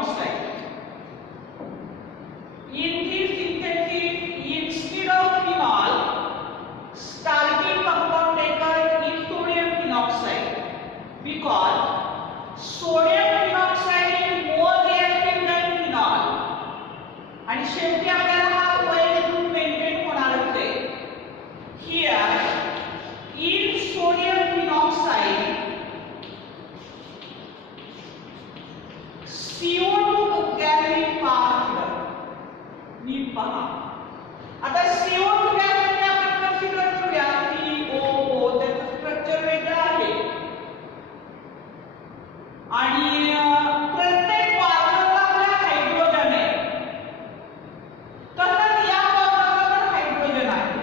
phenoxide. In this synthesis, instead of phenol, starting compound taken is sodium phenoxide, because sodium phenoxide is more reactive than phenol. आणि शेवटी आपल्याला हा OH group maintain होणारच आहे. Here in sodium phenoxide CO2 gas is passed. नीट पहा. आता CO2 gas मध्ये आपण कन्सिडर करूया COO, त्याचं स्ट्रक्चर वेगळं आहे आणि प्रत्येक कॉर्नरला आपला हायड्रोजन आहे. तसंच या कॉर्नरला पण हायड्रोजन आहे,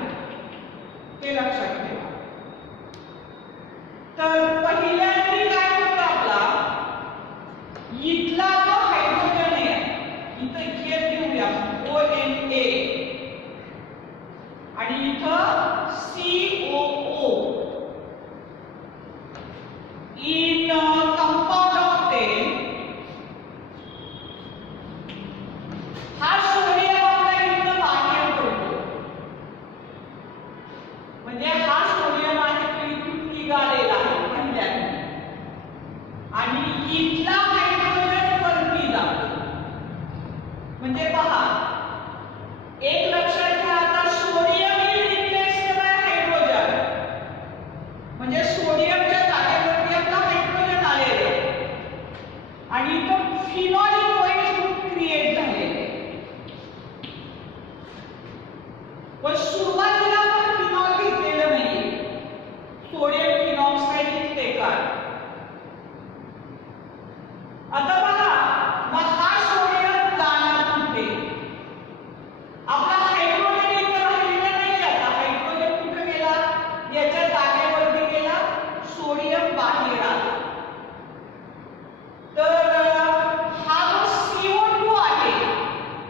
ते लक्षात ठेवा. तर पहिल्यांदा काय होतं आपला इथला जो हायड्रोजन आहे, इथं घेत घेऊया ONA आणि इथं COO. in compound octane हा सोडियम आपला इथं बाहेर पडतो, म्हणजे हा सोडियम आहे तो इथून निघालेला आहे पहिल्यांदा आणि इथला हायड्रोजन वरती जातो. म्हणजे पहा, एक लक्षात घ्या, आता sodium is replaced by hydrogen, म्हणजे सोडियमच्या जागेवरती आपला हायड्रोजन आलेला आहे आणि तो फिनॉलिक OH ग्रुप क्रिएट झालेला आहे. पण सुरुवातीला आपण फिनॉल घेतलेलं नाही, सोडियम फिनॉक्साइड इज टेकन. आता बघा, मग हा सोडियम जाणार कुठे? आपला हायड्रोजन इथं राहिलेला नाही. आता हायड्रोजन कुठे गेला? याच्या जागेवरती गेला, सोडियम बाहेर आला. तर हा जो CO2 आहे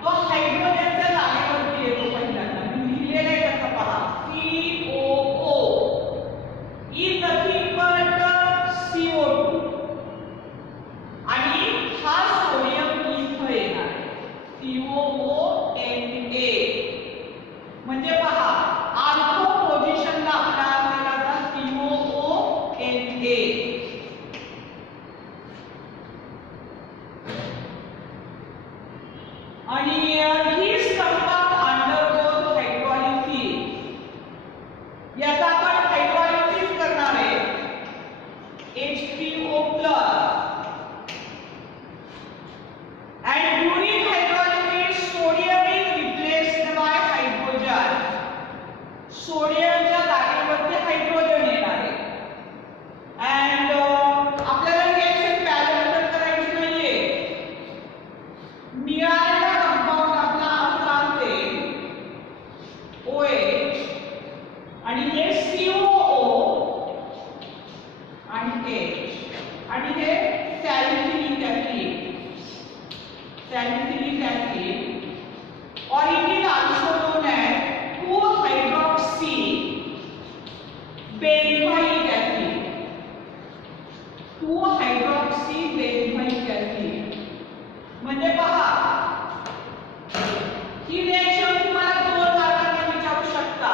तो हायड्रोजनच्या जागेवरती येतो पहिल्यांदा. मी लिहिलेलं आहे कसं पहा, COO is nothing but CO2 आणि हा सोडियम इथं येणार COONA. म्हणजे पहा, अल्फा पोझिशनला आपला असेल आता COONA. आणि this compound undergoes hydrolysis. याचा आपण हायड्रोलिसिस करणार आहे H3O+. And during hydrolysis, sodium is replaced by hydrogen. सोडियमच्या जागेवरती हायड्रोजन येणार आहे. And आपल्याला रिएक्शन बॅलन्स करायची नाहीये. मिळालेला कंपाऊंड आपला असा असेल OH आणि हे COO आणि H आणि हे salicylic acid. Salicylic acid, or it is also known as 2-hydroxybenzoic acid. 2-hydroxybenzoic acid. म्हणजे पहा, ही रिएक्शन तुम्हाला दोन मार्गाने विचारू शकता.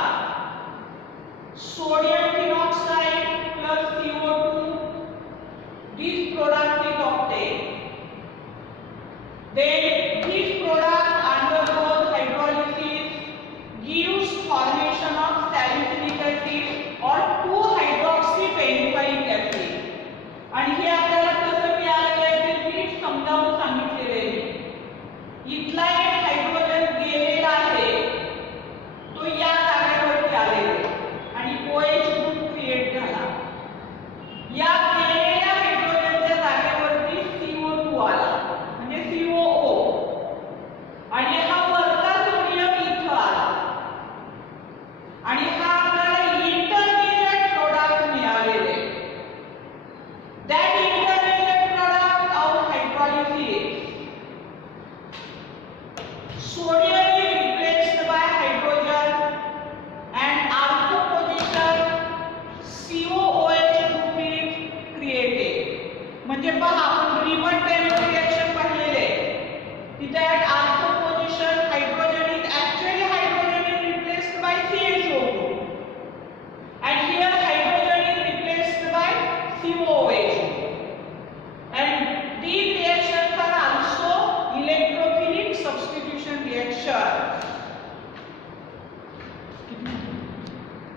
Sodium phenoxide plus CO2, this product is obtained. Then